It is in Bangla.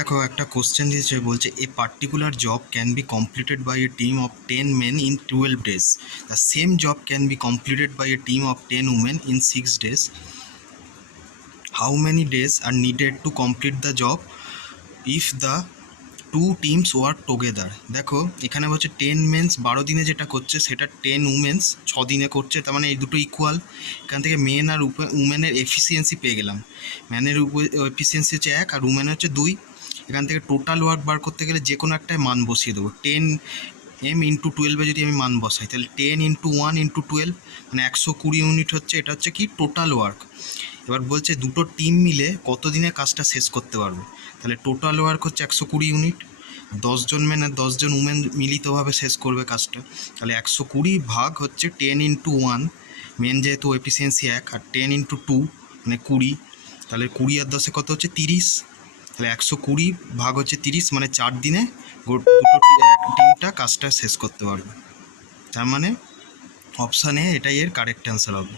দেখো একটা কোশ্চেন দিয়েছে, বলছে a particular job can be completed by a team of 10 men in 12 days. The same job can be completed by a team of 10 women in 6 days. How many days are needed to complete the job if the two teams work together? দেখো এখানে হচ্ছে 10 মেন্স 12 দিনে যেটা করছে সেটা 10 উমেন্স 6 দিনে করছে, তার মানে এই দুটো ইকুয়াল। এখান থেকে মেন আর উমেনের এফিসিয়েন্সি পেয়ে গেলাম। ম্যানের এফিসিয়েন্সি হচ্ছে 1 আর উমেনের হচ্ছে 2। এখান থেকে টোটাল ওয়ার্ক বার করতে গেলে যে কোনো একটাই মান বসিয়ে দেবো। 10 m ইন্টু 12 যদি আমি মান বসাই, তাহলে 10 ইন্টু 1 ইন্টু 12 মানে 120 ইউনিট হচ্ছে। এটা হচ্ছে কি টোটাল ওয়ার্ক। এবার বলছে দুটো টিম মিলে কত দিনে কাজটা শেষ করতে পারবে, তাহলে টোটাল ওয়ার্ক হচ্ছে 120 ইউনিট। 10জন মেন আর 10জন উমেন মিলিতভাবে শেষ করবে কাজটা, তাহলে 120 ভাগ হচ্ছে 10 ইন্টু 1, মেন যেহেতু এফিসিয়েন্সি 1, আর 10 ইন্টু 2 মানে 20, তাহলে 20 আর 10 কত হচ্ছে 30। তাহলে 120 ভাগ হচ্ছে 30 মানে 4 দিনে দুটো টিমটা কাজটা শেষ করতে পারবে। তার মানে অপশানে এটাই এর কারেক্ট অ্যান্সার হবে।